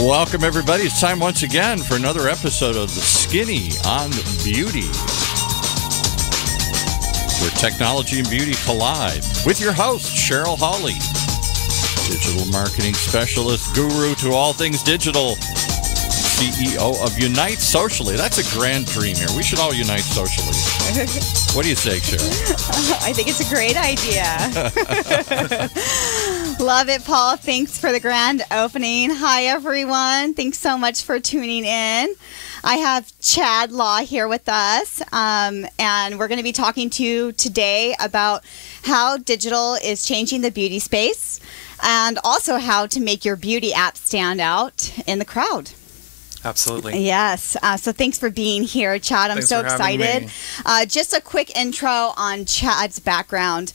Welcome, everybody. It's time once again for another episode of The Skinny on Beauty, where technology and beauty collide. With your host, Cheryl Hawley, digital marketing specialist, guru to all things digital, CEO of Unite Socially. That's a grand dream here. We should all unite socially. What do you say, Cheryl? I think it's a great idea. Love it, Paul. Thanks for the grand opening. Hi, everyone. Thanks so much for tuning in. I have Chad Law here with us, and we're going to be talking to you today about how digital is changing the beauty space and also how to make your beauty app stand out in the crowd. Absolutely. Yes. So thanks for being here, Chad. I'm so excited. Just a quick intro on Chad's background.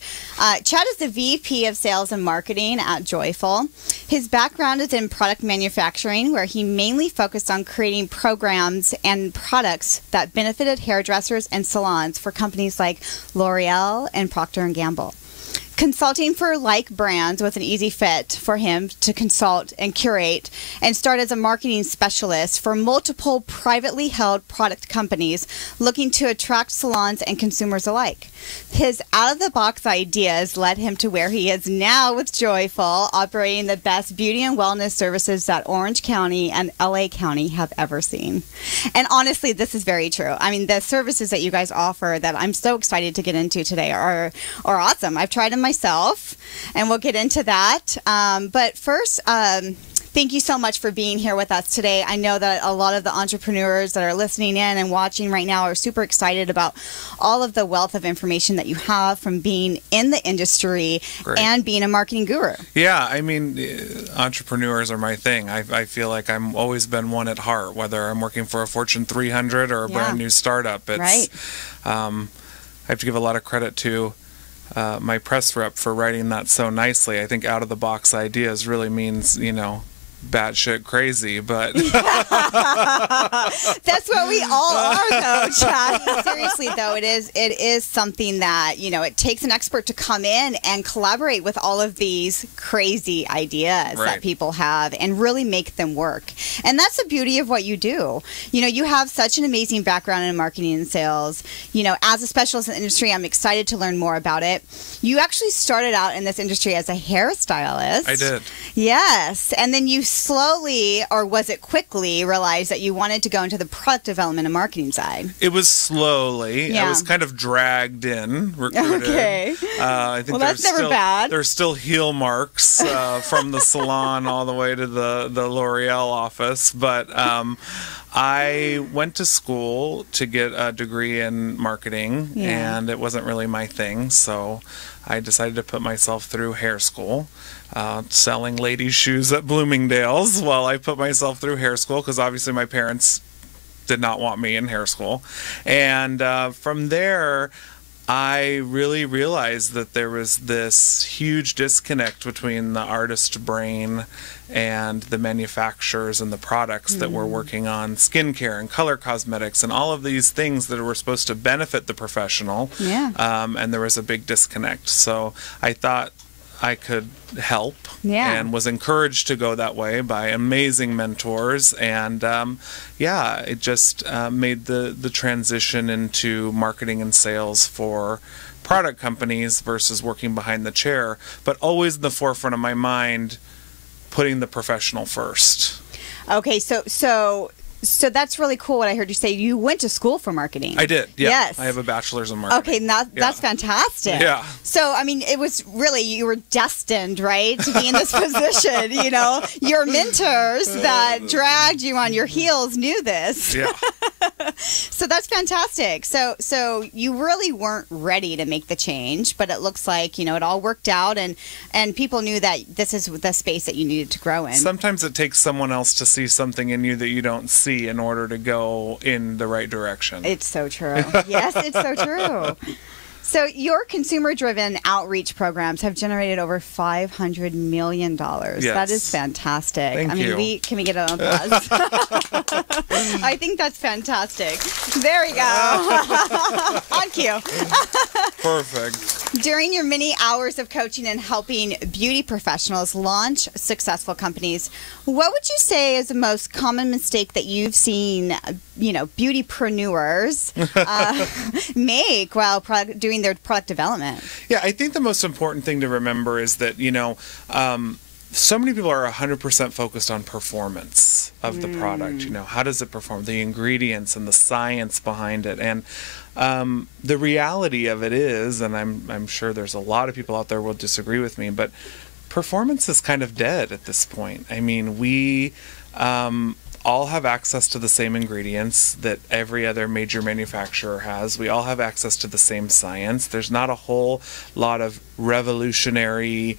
Chad is the VP of Sales and Marketing at Joiful. His background is in product manufacturing, where he mainly focused on creating programs and products that benefited hairdressers and salons for companies like L'Oreal and Procter & Gamble. Consulting for like brands was an easy fit for him to consult and curate and start as a marketing specialist for multiple privately held product companies looking to attract salons and consumers alike. His out-of-the-box ideas led him to where he is now with Joiful, operating the best beauty and wellness services that Orange County and LA County have ever seen. And honestly, this is very true. I mean, the services that you guys offer that I'm so excited to get into today are awesome. I've tried them myself, and we'll get into that. But first, thank you so much for being here with us today. I know that a lot of the entrepreneurs that are listening in and watching right now are super excited about all of the wealth of information that you have from being in the industry and being a marketing guru. Yeah, I mean, entrepreneurs are my thing. I feel like I'm always been one at heart, whether I'm working for a Fortune 300 or a brand new startup. It's, I have to give a lot of credit to my press rep for writing that so nicely. I think out-of-the-box ideas really means, you know, batshit crazy, but that's what we all are, though, Chad. Seriously, though, it is something that, you know, it takes an expert to come in and collaborate with all of these crazy ideas that people have and really make them work. And that's the beauty of what you do. You know, you have such an amazing background in marketing and sales. You know, as a specialist in the industry, I'm excited to learn more about it. You actually started out in this industry as a hairstylist. I did. Yes. And then you slowly, or was it quickly, realized that you wanted to go into the product development and marketing side? It was slowly. Yeah. I was kind of dragged in, recruited. Okay. I think that's never bad. There's still heel marks from the salon all the way to the L'Oreal office, but I went to school to get a degree in marketing, and it wasn't really my thing, so I decided to put myself through hair school, selling ladies' shoes at Bloomingdale's while I put myself through hair school, because obviously my parents did not want me in hair school. And from there, I really realized that there was this huge disconnect between the artist brain and the manufacturers and the products that were working on skincare and color cosmetics and all of these things that were supposed to benefit the professional. And there was a big disconnect. So I thought I could help and was encouraged to go that way by amazing mentors. And it just made the transition into marketing and sales for product companies versus working behind the chair, but always in the forefront of my mind, putting the professional first. Okay, so that's really cool what I heard you say. You went to school for marketing. I did, yeah. Yes. I have a bachelor's in marketing. Okay, that's fantastic. Yeah. So, I mean, it was really, you were destined, right, to be in this position, you know? Your mentors that dragged you on your heels knew this. Yeah. So that's fantastic. So you really weren't ready to make the change, but it looks like, you know, it all worked out and people knew that this is the space that you needed to grow in. Sometimes it takes someone else to see something in you that you don't see in order to go in the right direction. It's so true. Yes, it's so true. So your consumer-driven outreach programs have generated over $500 million. Yes. That is fantastic. Thank you. Can we get an applause? I think that's fantastic. There we go. On cue. Perfect. During your many hours of coaching and helping beauty professionals launch successful companies, what would you say is the most common mistake that you've seen, beautypreneurs make while doing their product development? Yeah, I think the most important thing to remember is that, so many people are 100% focused on performance of the product. How does it perform? The ingredients and the science behind it. And the reality of it is, and I'm sure there's a lot of people out there who will disagree with me, but performance is kind of dead at this point. I mean, we all have access to the same ingredients that every other major manufacturer has. We all have access to the same science. There's not a whole lot of revolutionary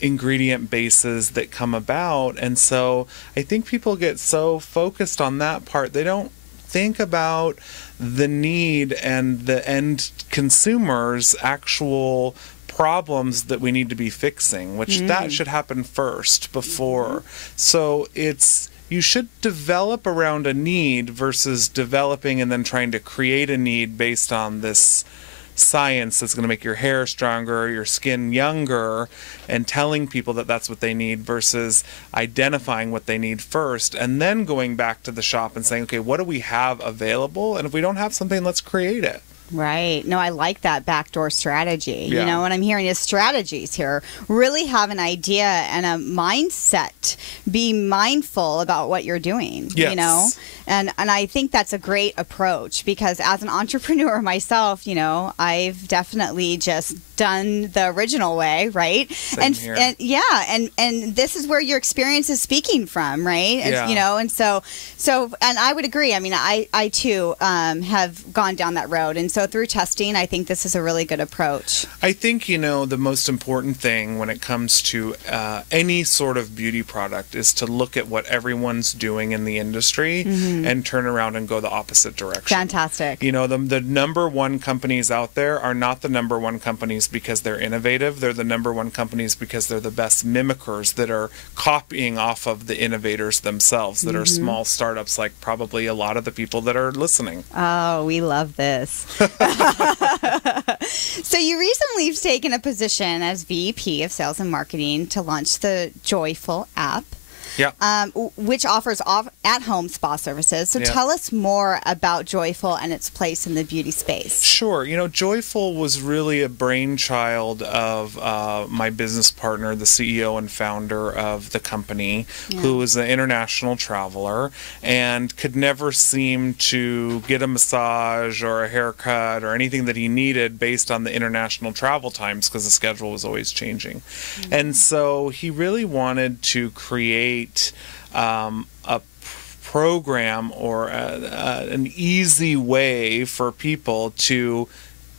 ingredient bases that come about. And so I think people get so focused on that part, they don't think about the need and the end consumer's actual problems that we need to be fixing, which that should happen first before. So you should develop around a need versus developing and then trying to create a need based on this science that's going to make your hair stronger, your skin younger, and telling people that that's what they need versus identifying what they need first and then going back to the shop and saying, okay, what do we have available? And if we don't have something, let's create it. Right. No, I like that backdoor strategy. Yeah. What I'm hearing is strategies here. Really have an idea and a mindset. Be mindful about what you're doing. Yes. And I think that's a great approach because as an entrepreneur myself, I've definitely just done the original way, right? Same here. And this is where your experience is speaking from, right? Yeah. And so and I would agree. I mean, I too have gone down that road, and so through testing, I think this is a really good approach. I think the most important thing when it comes to any sort of beauty product is to look at what everyone's doing in the industry and turn around and go the opposite direction. Fantastic. The number one companies out there are not the number one companies because they're innovative. They're the number one companies because they're the best mimickers that are copying off of the innovators themselves that are small startups like probably a lot of the people that are listening. Oh, we love this. So you recently have taken a position as VP of Sales and Marketing to launch the Joiful app. Yeah. Which offers at-home spa services. So tell us more about Joiful and its place in the beauty space. Sure. Joiful was really a brainchild of my business partner, the CEO and founder of the company, who was an international traveler and could never seem to get a massage or a haircut or anything that he needed based on the international travel times because the schedule was always changing. And so he really wanted to create a program or an easy way for people to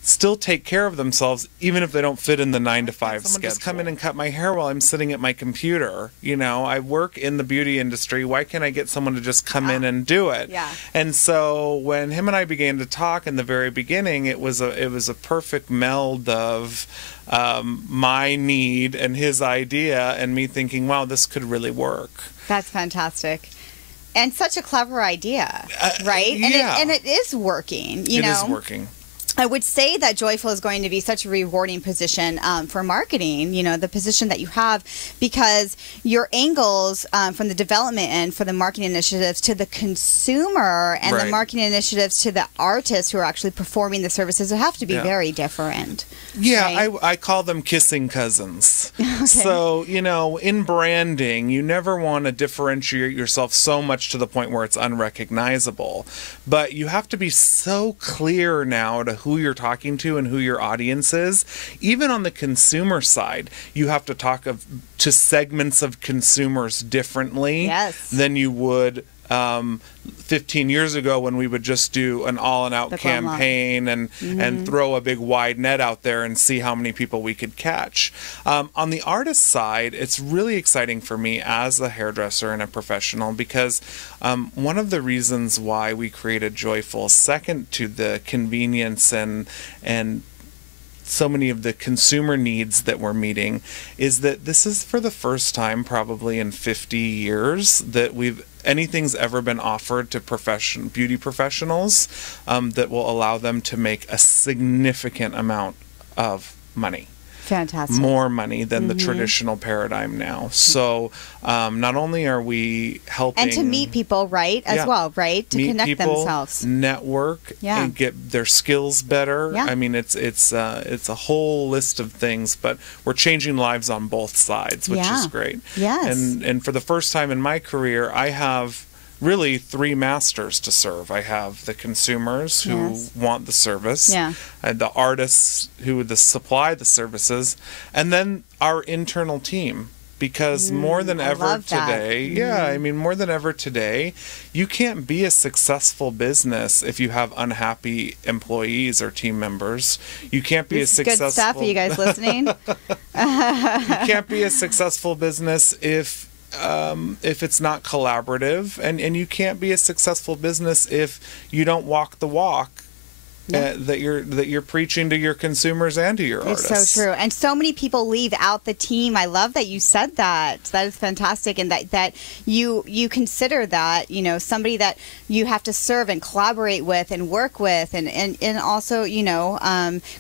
still take care of themselves even if they don't fit in the 9-to-5 schedule. Just come in and cut my hair while I'm sitting at my computer. I work in the beauty industry. Why can't I get someone to just come in and do it? Yeah. And so when him and I began to talk in the very beginning, it was a perfect meld of my need and his idea and me thinking, wow, this could really work. That's fantastic. And such a clever idea, right? Yeah. And it is working, It is working. I would say that Joiful is going to be such a rewarding position for marketing, the position that you have, because your angles from the development end for the marketing initiatives to the consumer and the marketing initiatives to the artists who are actually performing the services will have to be very different. Yeah, right? I call them kissing cousins. Okay. So, in branding, you never want to differentiate yourself so much to the point where it's unrecognizable. But you have to be so clear now to who you're talking to and who your audience is. Even on the consumer side, you have to talk to segments of consumers differently than you would 15 years ago when we would just do an all-and-out campaign and throw a big wide net out there and see how many people we could catch. On the artist side, it's really exciting for me as a hairdresser and a professional because one of the reasons why we created Joiful, second to the convenience and so many of the consumer needs that we're meeting, is that this is for the first time probably in 50 years that anything's ever been offered to beauty professionals that will allow them to make a significant amount of money. Fantastic. More money than the traditional paradigm now. So not only are we helping... And to meet people, right, as well, right? To meet connect people, themselves. Network, and get their skills better. Yeah. I mean, it's a whole list of things, but we're changing lives on both sides, which is great. Yes. And for the first time in my career, I have really three masters to serve. I have the consumers who want the service, the artists who supply the services, and then our internal team. Because more than ever today, I mean, more than ever today, you can't be a successful business if you have unhappy employees or team members. You can't be a successful... Good stuff, are you guys listening? You can't be a successful business if it's not collaborative, and you can't be a successful business if you don't walk the walk that you're preaching to your consumers and to your artists. It's so true. And so many people leave out the team. I love that you said that. That is fantastic. And that you consider that, you know, somebody that you have to serve and collaborate with and work with and also, you know,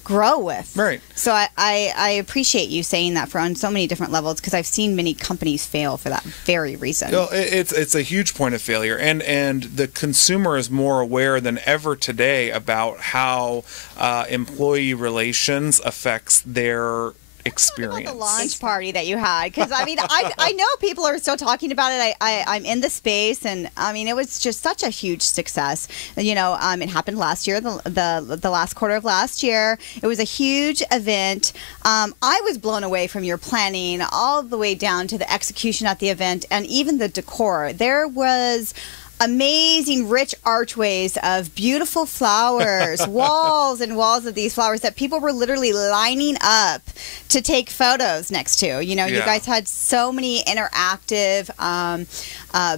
grow with. Right. So I appreciate you saying that on so many different levels, because I've seen many companies fail for that very reason. Well, it's a huge point of failure. And the consumer is more aware than ever today about how employee relations affects their experience. About the launch party that you had, because I mean, I know people are still talking about it. I'm in the space, and I mean, it was just such a huge success. You know, it happened last year, the last quarter of last year. It was a huge event. I was blown away from your planning all the way down to the execution at the event, and even the decor. There was amazing rich archways of beautiful flowers, walls and walls of these flowers that people were literally lining up to take photos next to. You know, you guys had so many interactive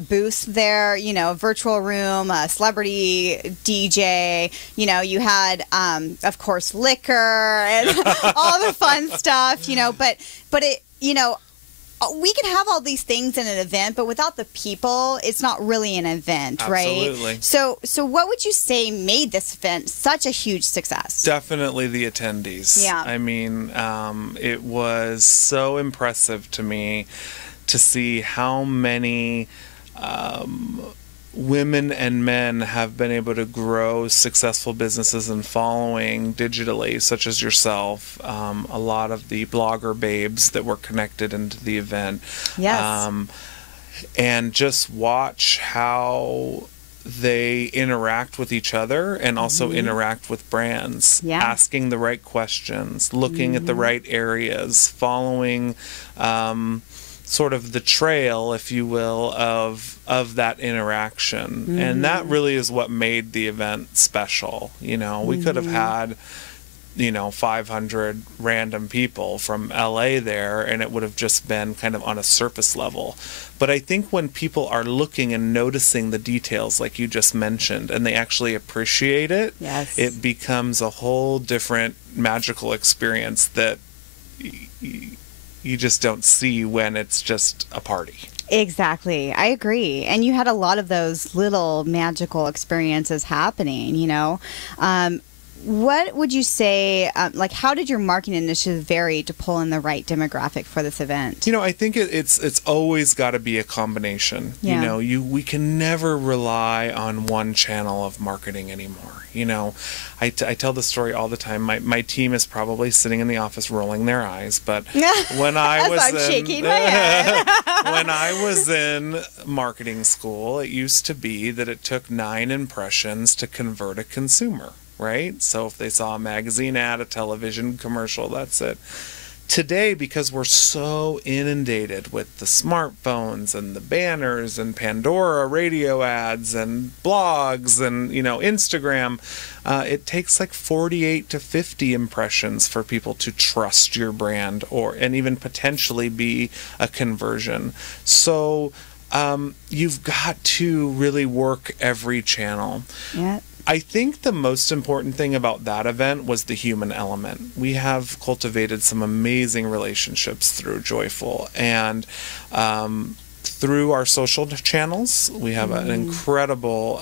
booths there, you know, virtual room, celebrity DJ, you know, you had, of course, liquor and all the fun stuff, you know, but it, you know, we can have all these things in an event, but without the people, it's not really an event, right? Absolutely. So what would you say made this event such a huge success? Definitely the attendees. Yeah. I mean, it was so impressive to me to see how many women and men have been able to grow successful businesses and following digitally, such as yourself, a lot of the blogger babes that were connected into the event. Yes. And just watch how they interact with each other and also interact with brands, asking the right questions, looking at the right areas, following sort of the trail, if you will, of that interaction. And that really is what made the event special. You know, we could have had, you know, 500 random people from LA there, and it would have just been kind of on a surface level. But I think when people are looking and noticing the details, like you just mentioned, and they actually appreciate it, it becomes a whole different magical experience that you just don't see when it's just a party. Exactly. I agree. And you had a lot of those little magical experiences happening, you know. What would you say, like, how did your marketing initiative vary to pull in the right demographic for this event? You know, I think it's always got to be a combination. You know, we can never rely on one channel of marketing anymore. You know, I tell the story all the time. My team is probably sitting in the office rolling their eyes, but when I was shaking my head. when I was in marketing school, it used to be that it took 9 impressions to convert a consumer. Right? So if they saw a magazine ad, a television commercial, that's it. Today, because we're so inundated with the smartphones and the banners and Pandora radio ads and blogs and, you know, Instagram, it takes like 48 to 50 impressions for people to trust your brand and even potentially be a conversion. So you've got to really work every channel. Yeah. I think the most important thing about that event was the human element. We have cultivated some amazing relationships through Joiful, and through our social channels. We have an incredible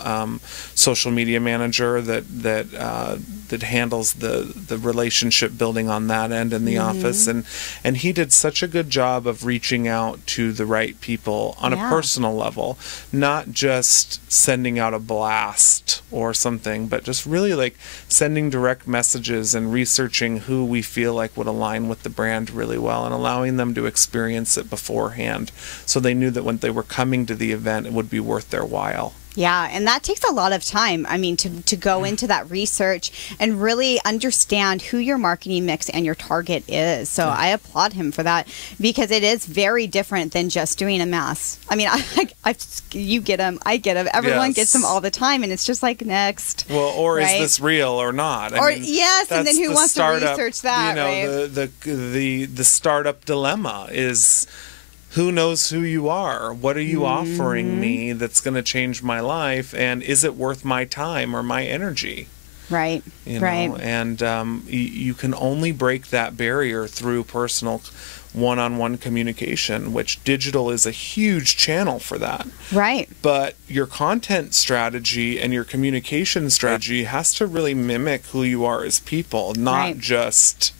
social media manager that handles the relationship building on that end in the office, and he did such a good job of reaching out to the right people on a personal level, not just sending out a blast or something, but just really like sending direct messages and researching who we feel like would align with the brand really well, and allowing them to experience it beforehand so they knew that when they were coming to the event it would be worth their while. Yeah, and that takes a lot of time. I mean, to go into that research and really understand who your marketing mix and your target is. So I applaud him for that, because it is very different than just doing a mass. I mean, you get them, I get them, everyone gets them all the time, and it's just like, next. Well, or right? Is this real or not? I mean, yes, and then who wants to research that? You know, right? the startup dilemma is, who knows who you are? What are you offering me that's going to change my life? And is it worth my time or my energy? Right. You know? And you can only break that barrier through personal one-on-one communication, which digital is a huge channel for that. Right. But your content strategy and your communication strategy has to really mimic who you are as people, not just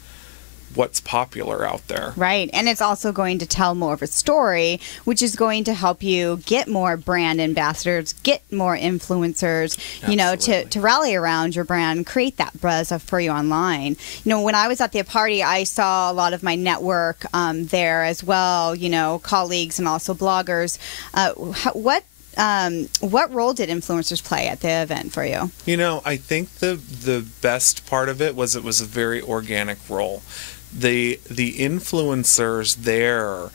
what's popular out there. Right. And it's also going to tell more of a story, which is going to help you get more brand ambassadors, get more influencers, you know, to rally around your brand, create that buzz for you online. You know, when I was at the party, I saw a lot of my network there as well, you know, colleagues and also bloggers. What role did influencers play at the event for you? You know, I think the best part of it was a very organic role. The influencers there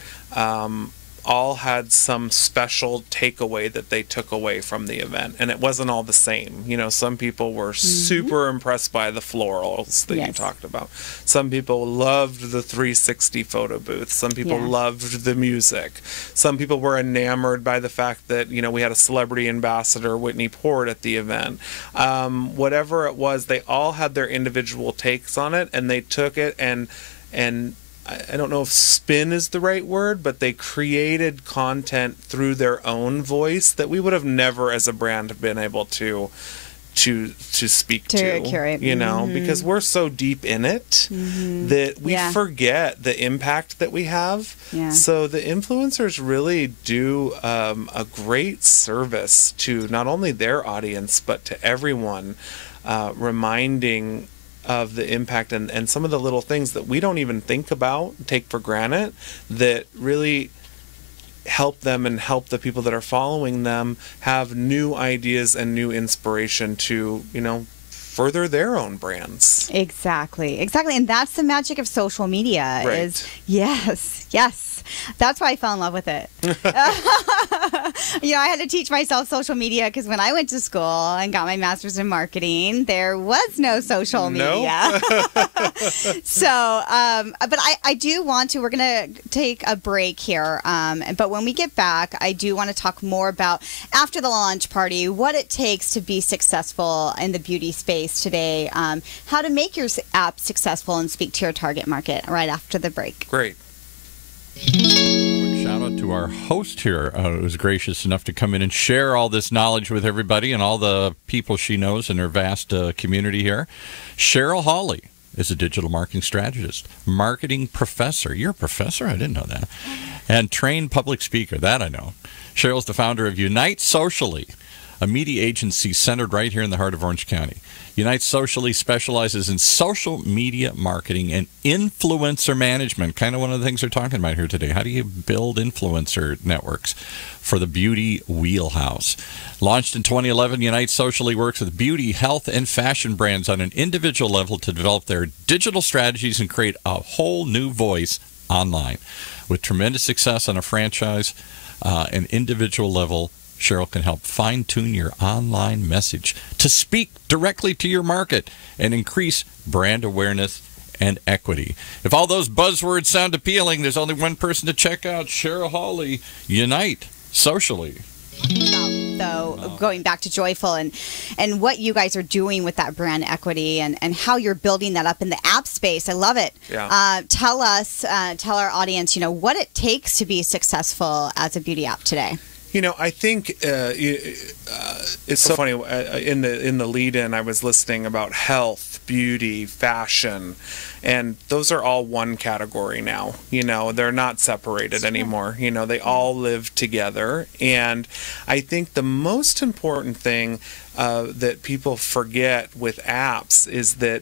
all had some special takeaway that they took away from the event, and it wasn't all the same. You know, some people were super impressed by the florals that you talked about. Some people loved the 360 photo booth. Some people loved the music. Some people were enamored by the fact that, you know, we had a celebrity ambassador, Whitney Port, at the event. Whatever it was, they all had their individual takes on it, and they took it and I don't know if spin is the right word, but they created content through their own voice that we would have never as a brand been able to speak to curate. You know, because we're so deep in it that we forget the impact that we have. So the influencers really do a great service to not only their audience, but to everyone, reminding of the impact and some of the little things that we don't even think about, take for granted, that really help them and help the people that are following them have new ideas and new inspiration to, you know, further their own brands. Exactly. And that's the magic of social media. Is yes. That's why I fell in love with it. You know, I had to teach myself social media because when I went to school and got my master's in marketing, there was no social media. So, but I do want to, we're going to take a break here. But when we get back, I do want to talk more about, after the launch party, what it takes to be successful in the beauty space today, how to make your app successful and speak to your target market right after the break. Great. Quick shout out to our host here, who was gracious enough to come in and share all this knowledge with everybody and all the people she knows in her vast community here. Cheryl Hawley is a digital marketing strategist, marketing professor. You're a professor? I didn't know that. And trained public speaker. That I know. Cheryl's the founder of Unite Socially, a media agency centered right here in the heart of Orange County. Unite Socially specializes in social media marketing and influencer management, kind of one of the things we're talking about here today. How do you build influencer networks for the beauty wheelhouse? Launched in 2011, Unite Socially works with beauty, health, and fashion brands on an individual level to develop their digital strategies and create a whole new voice online. With tremendous success on a franchise and individual level, Cheryl can help fine-tune your online message to speak directly to your market and increase brand awareness and equity. If all those buzzwords sound appealing, there's only one person to check out, Cheryl Hawley, Unite Socially. though, going back to Joiful and what you guys are doing with that brand equity and how you're building that up in the app space. I love it. Yeah. Tell our audience, what it takes to be successful as a beauty app today. I think it's so funny. In the lead-in, I was listening about health, beauty, fashion, and those are all one category now. They're not separated anymore. They all live together. And I think the most important thing that people forget with apps is that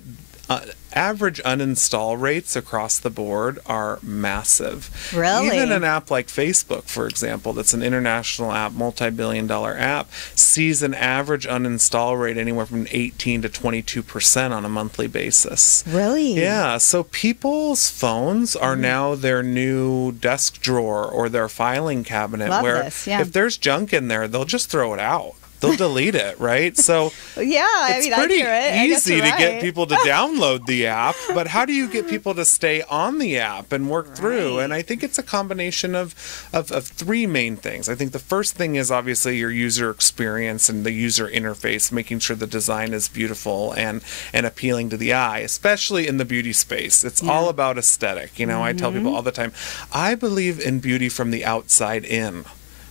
average uninstall rates across the board are massive. Really? Even an app like Facebook, for example, that's an international app, multi-billion-dollar app, sees an average uninstall rate anywhere from 18 to 22% on a monthly basis. Really? Yeah. So people's phones are now their new desk drawer or their filing cabinet. Love where this, yeah. if there's junk in there, they'll just throw it out. They'll delete it, right? So it's pretty easy to get people to download the app, but how do you get people to stay on the app and work through? And I think it's a combination of three main things. I think the first thing is obviously your user experience and the user interface, making sure the design is beautiful and appealing to the eye, especially in the beauty space. It's all about aesthetic. I tell people all the time, I believe in beauty from the outside in,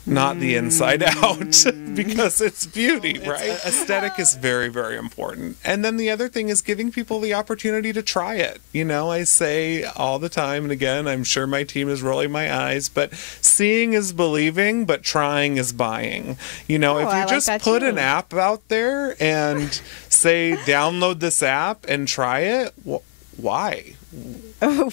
not the inside out, because it's beauty, right? Aesthetic is very, very important. And then the other thing is giving people the opportunity to try it. I say all the time, and again, I'm sure my team is rolling my eyes, but seeing is believing, but trying is buying. If you just put an app out there and say, download this app and try it, why?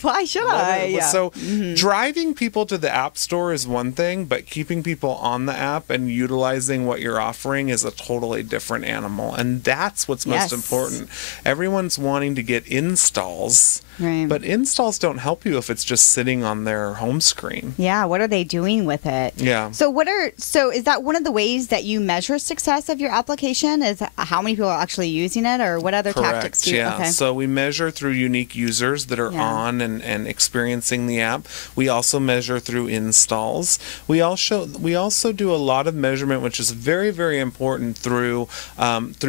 Why should I? Yeah. So driving people to the app store is one thing, but keeping people on the app and utilizing what you're offering is a totally different animal. And that's what's most important. Everyone's wanting to get installs, but installs don't help you if it's just sitting on their home screen. Yeah, what are they doing with it? Yeah. So is that one of the ways that you measure success of your application, is how many people are actually using it, or what other tactics do you? Yeah. So we measure through unique users that are on and experiencing the app. We also measure through installs. We also do a lot of measurement, which is very, very important, through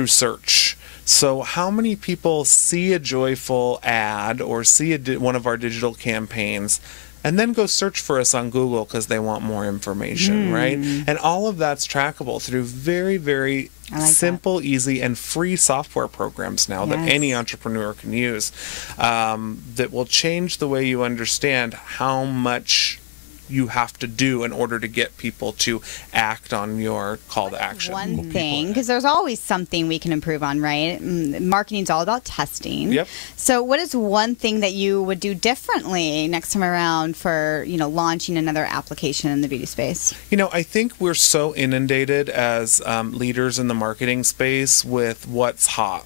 search. So how many people see a Joiful ad or see one of our digital campaigns and then go search for us on Google because they want more information, right? And all of that's trackable through very, very simple, easy, and free software programs now that any entrepreneur can use, that will change the way you understand how much you have to do in order to get people to act on your call to action. One thing, because there's always something we can improve on, right? Marketing's all about testing. Yep. So what is one thing that you would do differently next time around for, launching another application in the beauty space? I think we're so inundated as leaders in the marketing space with what's hot,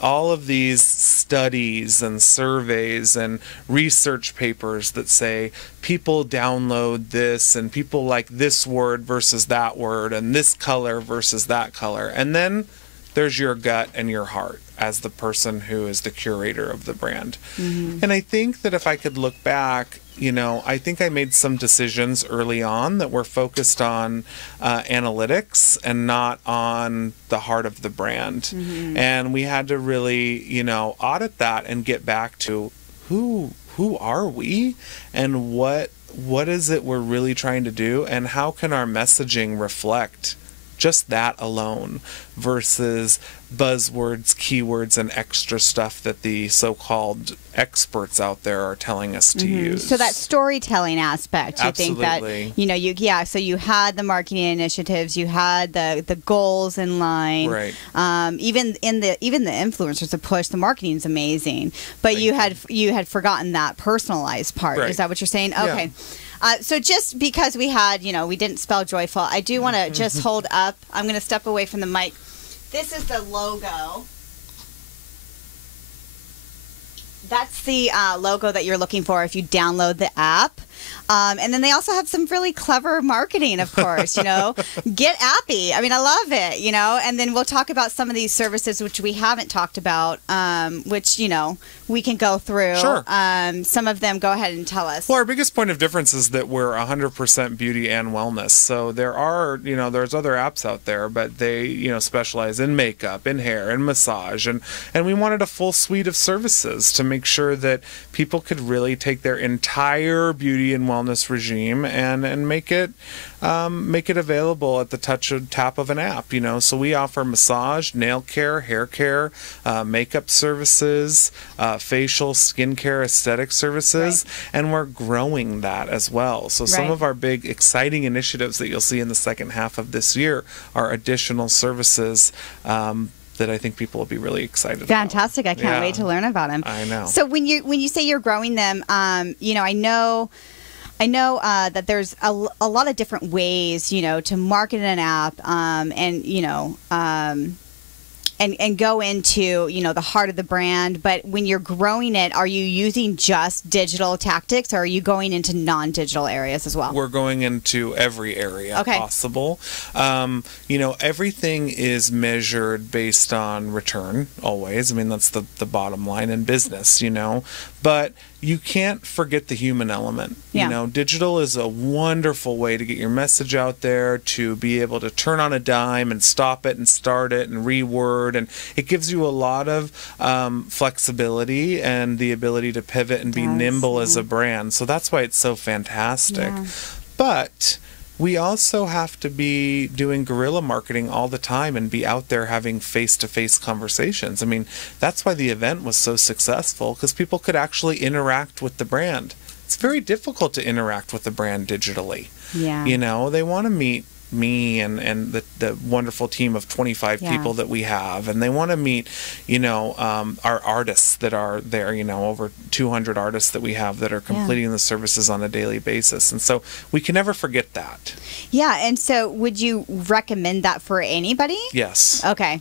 all of these studies and surveys and research papers that say people download this and people like this word versus that word and this color versus that color. And then there's your gut and your heart as the person who is the curator of the brand. And I think that if I could look back, I think I made some decisions early on that were focused on analytics and not on the heart of the brand. And we had to really, audit that and get back to who are we and what is it we're really trying to do, and how can our messaging reflect just that alone versus buzzwords, keywords, and extra stuff that the so-called experts out there are telling us to use. So that storytelling aspect, you think that, so you had the marketing initiatives, you had the goals in line, right? Even the influencers to push, the marketing's amazing, but you had forgotten that personalized part. Right. Is that what you're saying? Okay. So just because we didn't spell Joiful, I do want to just hold up. I'm going to step away from the mic. This is the logo. That's the logo that you're looking for if you download the app. And then they also have some really clever marketing, of course, get appy. I mean, I love it, and then we'll talk about some of these services which we haven't talked about, which, we can go through. Sure. Some of them, go ahead and tell us. Well, our biggest point of difference is that we're 100% beauty and wellness. So there are, there's other apps out there, but they, specialize in makeup, in hair, in massage. And we wanted a full suite of services to make sure that people could really take their entire beauty and wellness regime and make it available at the tap of an app. So we offer massage, nail care, hair care, makeup services, facial, skincare, aesthetic services, and we're growing that as well. So some of our big exciting initiatives that you'll see in the second half of this year are additional services that I think people will be really excited about. Fantastic. I can't wait to learn about them. I know. So when you say you're growing them, I know that there's a lot of different ways, to market an app, and go into, the heart of the brand. But when you're growing it, are you using just digital tactics, or are you going into non-digital areas as well? We're going into every area possible. Everything is measured based on return always. I mean, that's the bottom line in business, but you can't forget the human element. Digital is a wonderful way to get your message out there, to be able to turn on a dime and stop it and start it and reword. And it gives you a lot of flexibility and the ability to pivot and be nimble as a brand. So that's why it's so fantastic. Yeah. But we also have to be doing guerrilla marketing all the time and be out there having face-to-face conversations. I mean, that's why the event was so successful, because people could actually interact with the brand. It's very difficult to interact with the brand digitally. Yeah. They want to meet me and the wonderful team of 25 people that we have, and they want to meet our artists that are there, over 200 artists that we have that are completing the services on a daily basis, and so we can never forget that. And so would you recommend that for anybody? Yes. Okay.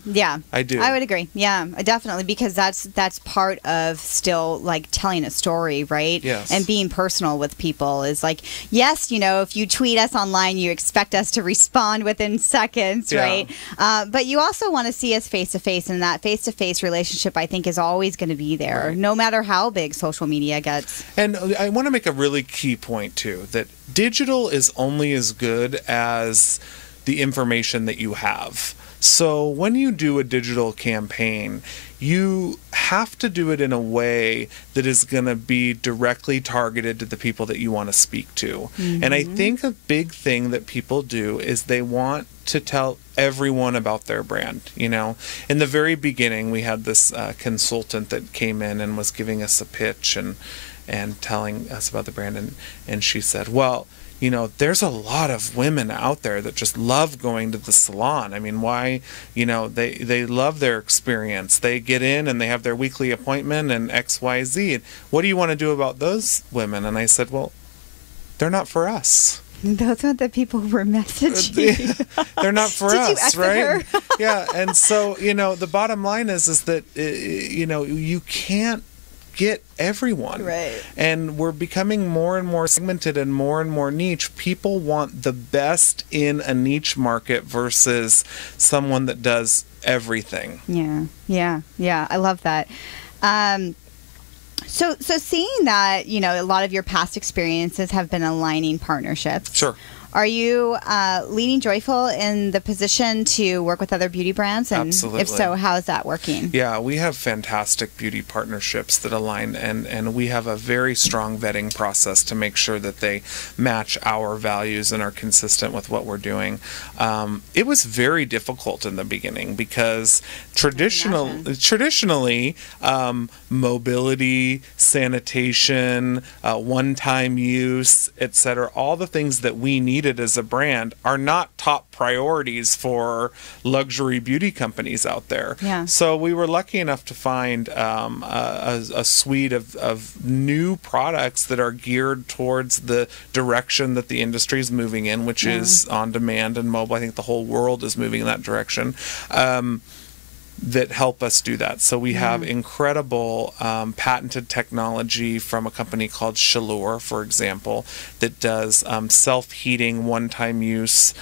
I do. I would agree. Definitely, because that's part of still like telling a story, right? Yes. And being personal with people is like, yes, if you tweet us online, you expect us to respond within seconds, right? But you also want to see us face to face, and that face to face relationship, I think, is always going to be there, no matter how big social media gets. And I want to make a really key point too, that digital is only as good as the information that you have. So when you do a digital campaign, you have to do it in a way that is going to be directly targeted to the people that you want to speak to. Mm-hmm. And I think a big thing that people do is they want to tell everyone about their brand. In the very beginning, we had this consultant that came in and was giving us a pitch and telling us about the brand. And she said, well, there's a lot of women out there that just love going to the salon. I mean, why, they love their experience. They get in and they have their weekly appointment and XYZ. What do you want to do about those women? And I said, well, they're not for us. Those are the people who were messaging. They're not for us, right? Her? Yeah. And so, the bottom line is that, you can't get everyone. Right. And we're becoming more and more segmented and more niche. People want the best in a niche market versus someone that does everything. Yeah. I love that. So seeing that, a lot of your past experiences have been aligning partnerships. Sure. Are you leading Joiful in the position to work with other beauty brands? And Absolutely. If so, how is that working? Yeah, we have fantastic beauty partnerships that align, and we have a very strong vetting process to make sure that they match our values and are consistent with what we're doing. It was very difficult in the beginning because traditionally, mobility, sanitation, one-time use, etc., all the things that we needed as a brand are not top priorities for luxury beauty companies out there. Yeah. So we were lucky enough to find a suite of new products that are geared towards the direction that the industry is moving in, which is on demand and mobile. I think the whole world is moving in that direction. that help us do that. So we have incredible patented technology from a company called Chaleur, for example, that does self-heating, one-time use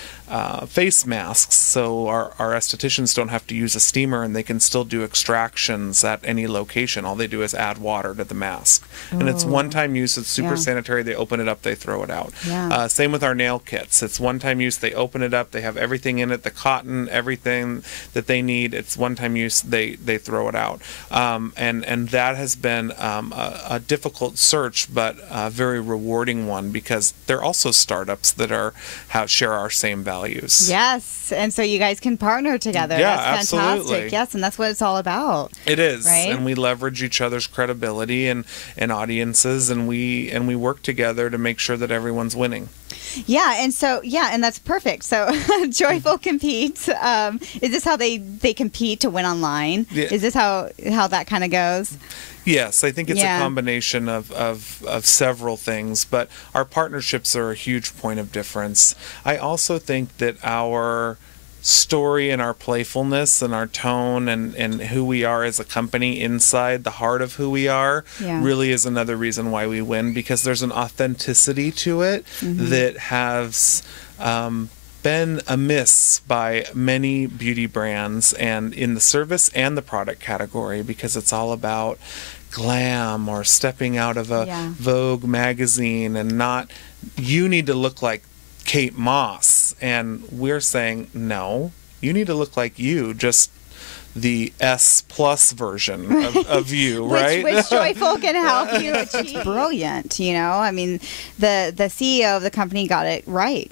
face masks. So our estheticians don't have to use a steamer, and they can still do extractions at any location. All they do is add water to the mask. And it's one-time use. It's super sanitary. They open it up, they throw it out. Same with our nail kits. It's one-time use. They open it up. They have everything in it, the cotton, everything that they need. It's one-time use. They throw it out. And that has been a difficult search, but a very rewarding one, because they're also startups that share our same values. Yes, and so you guys can partner together. Yeah, that's absolutely. fantastic. Yes, and that's what it's all about. It is, right? And we leverage each other's credibility and audiences, and we work together to make sure that everyone's winning. Yeah, and that's perfect. So Joiful competes. Is this how they compete to win online? Yeah. Is this how that kind of goes? Yes, I think it's a combination of several things, but our partnerships are a huge point of difference. I also think that our story and our playfulness and our tone and who we are as a company inside the heart of who we are really is another reason why we win, because there's an authenticity to it that has been amiss by many beauty brands, and in the service and the product category, because it's all about glam or stepping out of a Vogue magazine, and not, you need to look like Kate Moss. And we're saying, no, you need to look like you, just the S+ version of you, right? Which Joiful can help you achieve. Brilliant, I mean, the CEO of the company got it right.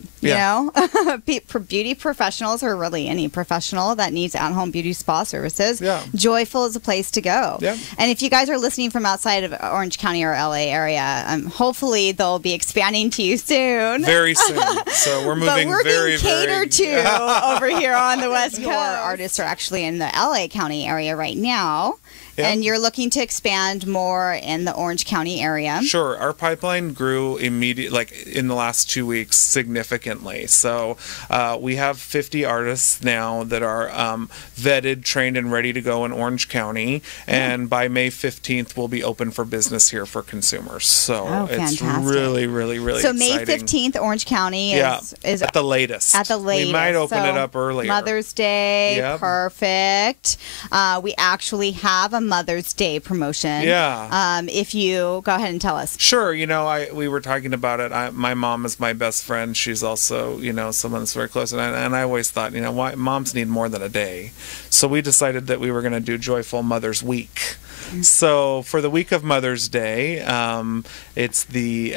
For beauty professionals, or really any professional that needs at-home beauty spa services, Joiful is a place to go. And if you guys are listening from outside of Orange County or LA area, hopefully they'll be expanding to you soon. Very soon. So we're moving but we're very, being catered to over here on the West Coast. Your artists are actually in the LA County area right now. And you're looking to expand more in the Orange County area. Sure. Our pipeline grew in the last 2 weeks significantly. So we have 50 artists now that are vetted, trained, and ready to go in Orange County. And by May 15th, we'll be open for business here for consumers. So it's really, really, really exciting. So May 15th, Orange County is at the latest. At the latest. We might open it up earlier. Mother's Day, perfect. We actually have a Mother's Day promotion. If you go ahead and tell us. Sure. We were talking about it. My mom is my best friend. She's also, someone that's very close. And I always thought, why moms need more than a day. So we decided that we were going to do Joiful Mother's Week. So for the week of Mother's Day, it's the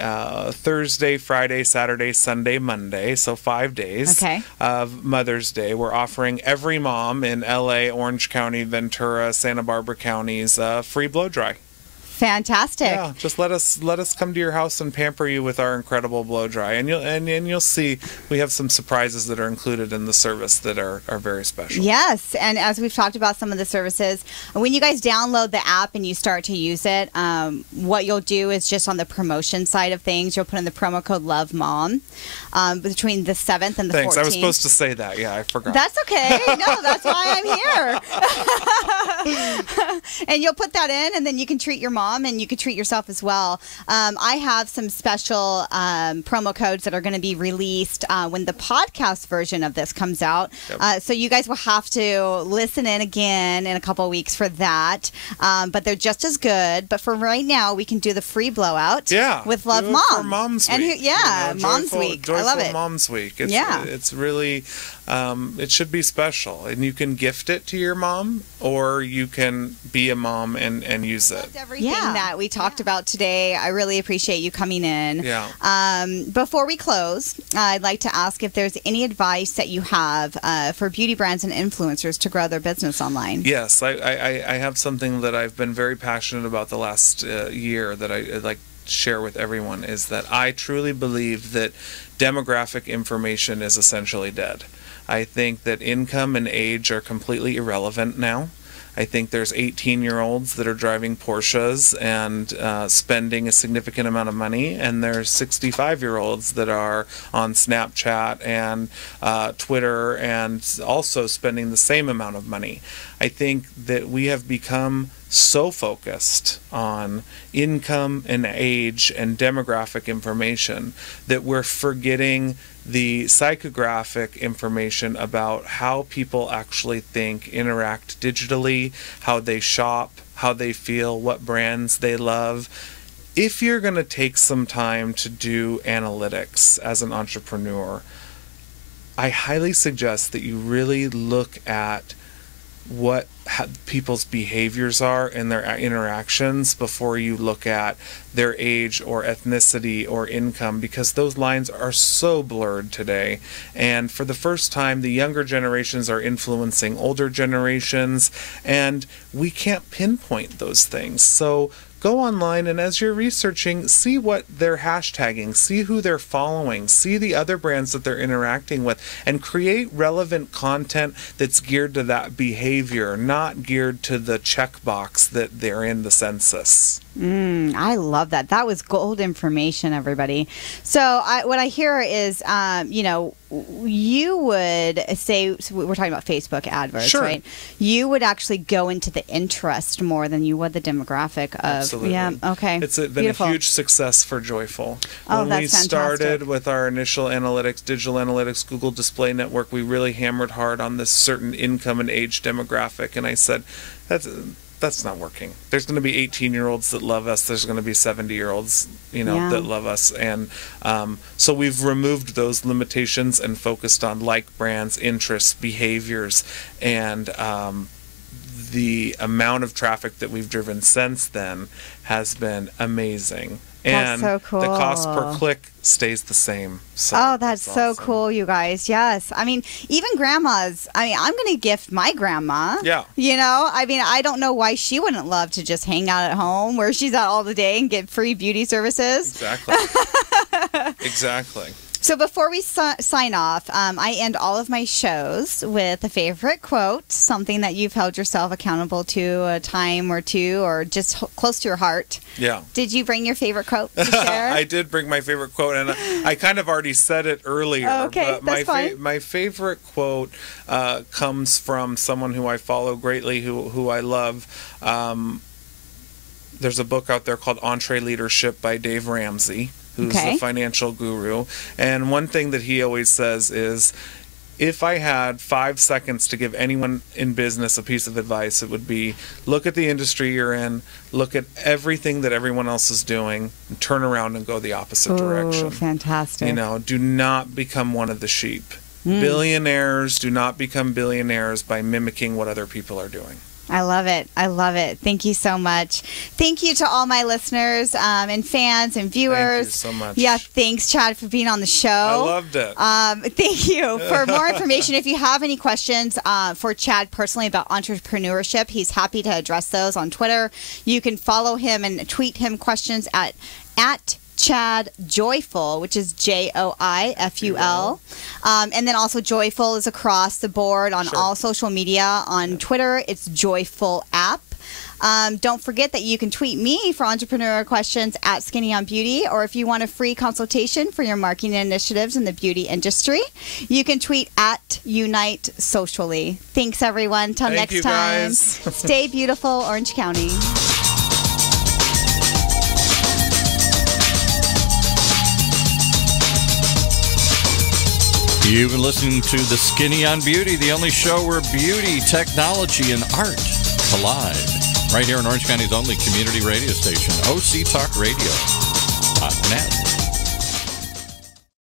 Thursday, Friday, Saturday, Sunday, Monday, so 5 days of Mother's Day. We're offering every mom in LA, Orange County, Ventura, Santa Barbara counties free blow dry. Fantastic. Yeah, just let us come to your house and pamper you with our incredible blow dry, and you'll see we have some surprises that are included in the service that are very special. Yes, and as we've talked about some of the services, when you guys download the app and you start to use it, what you'll do is just on the promotion side of things, you'll put in the promo code LOVEMOM between the 7th and the 14th. Thanks. I was supposed to say that. Yeah, I forgot. That's okay. No, that's why I'm here. And you'll put that in, and then you can treat your mom, and you can treat yourself as well. I have some special promo codes that are going to be released when the podcast version of this comes out. So you guys will have to listen in again in a couple of weeks for that. But they're just as good. But for right now, we can do the free blowout with Love Mom. For Mom's Week. Mom's Week. Joiful I love it. Mom's Week. It's really, it should be special. And you can gift it to your mom, or you can be a mom and use it. Everything that we talked about today, I really appreciate you coming in. Yeah. Before we close, I'd like to ask if there's any advice that you have for beauty brands and influencers to grow their business online. Yes, I have something that I've been very passionate about the last year that I'd like to share with everyone, is that I truly believe that demographic information is essentially dead. I think that income and age are completely irrelevant now. I think there's 18-year-olds that are driving Porsches and spending a significant amount of money, and there's 65-year-olds that are on Snapchat and Twitter and also spending the same amount of money. I think that we have become so focused on income and age and demographic information that we're forgetting the psychographic information about how people actually think, interact digitally, how they shop, how they feel, what brands they love. If you're going to take some time to do analytics as an entrepreneur, I highly suggest that you really look at what people's behaviors are and their interactions before you look at their age or ethnicity or income, because those lines are so blurred today. And for the first time, the younger generations are influencing older generations, and we can't pinpoint those things. So go online, and as you're researching, see what they're hashtagging, see who they're following, see the other brands that they're interacting with, and create relevant content that's geared to that behavior, not geared to the checkbox that they're in the census. I love that. That was gold information, everybody. So what I hear is, you would say, so we're talking about Facebook adverts, sure, right? You would actually go into the interest more than you would the demographic of. Absolutely. Yeah. Okay. It's been Beautiful. a huge success for Joiful. Oh, when that's we fantastic. started with our initial analytics, digital analytics, Google Display Network, we really hammered hard on this certain income and age demographic. And I said, that's not working. There's going to be 18-year-olds that love us. There's going to be 70-year-olds, that love us. And so we've removed those limitations and focused on like brands, interests, behaviors, and the amount of traffic that we've driven since then has been amazing. That's And so cool. the cost per click stays the same. So oh, that's so awesome. cool, you guys. Yes. I mean, even grandmas. I mean, I'm going to gift my grandma. Yeah. I don't know why she wouldn't love to just hang out at home where she's at all the day and get free beauty services. Exactly. Exactly. So before we sign off, I end all of my shows with a favorite quote, something that you've held yourself accountable to a time or two, or just close to your heart. Yeah. Did you bring your favorite quote to share? I did bring my favorite quote, and I kind of already said it earlier. Okay, but that's fine. My favorite quote comes from someone who I follow greatly, who I love. There's a book out there called EntreLeadership by Dave Ramsey, who's a financial guru. And one thing that he always says is, if I had 5 seconds to give anyone in business a piece of advice, it would be, look at the industry you're in, look at everything that everyone else is doing, and turn around and go the opposite direction. Fantastic. Do not become one of the sheep. Billionaires do not become billionaires by mimicking what other people are doing. I love it. I love it. Thank you so much. Thank you to all my listeners and fans and viewers. Thank you so much. Yeah, thanks, Chad, for being on the show. I loved it. Thank you. For more information, if you have any questions for Chad personally about entrepreneurship, he's happy to address those on Twitter. You can follow him and tweet him questions at Chad Joiful, which is Joiful. And then also Joiful is across the board on all social media. On Twitter, it's Joiful app. Don't forget that you can tweet me for entrepreneur questions at Skinny on Beauty, or if you want a free consultation for your marketing initiatives in the beauty industry, you can tweet at Unite Socially. Thanks, everyone. Till next time. Stay beautiful, Orange County. You've been listening to The Skinny on Beauty, the only show where beauty, technology, and art collide. Right here in Orange County's only community radio station, OC Talk Radio.net.